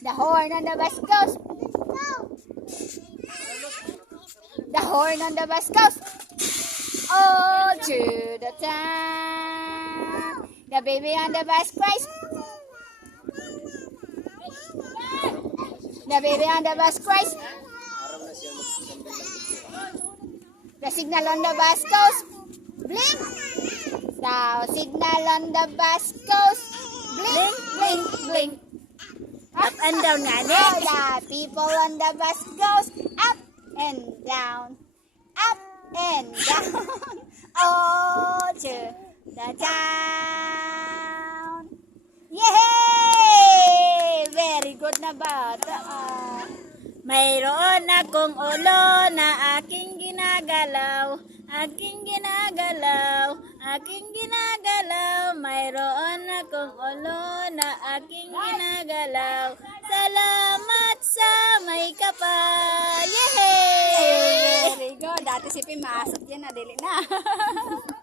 The horn on the bus goes. The horn on the bus goes. Oh, to the town. The baby on the bus cries. The baby on the bus cries. The signal on the bus goes. Blink. The signal on the bus goes. Blink, blink, blink. Up and down nga ni. Oh, the people on the bus goes up and down, up and down, oh, to the town. Yay! Very good na bata. ah. Mayroon akong ulo na aking ginagalaw, aking ginagalaw, aking ginagalaw. Mayroon akong ulo na aking ginagalaw. Salamat sa may kapal. Yay! Very good. Dati si Pimasok yan, nadili na.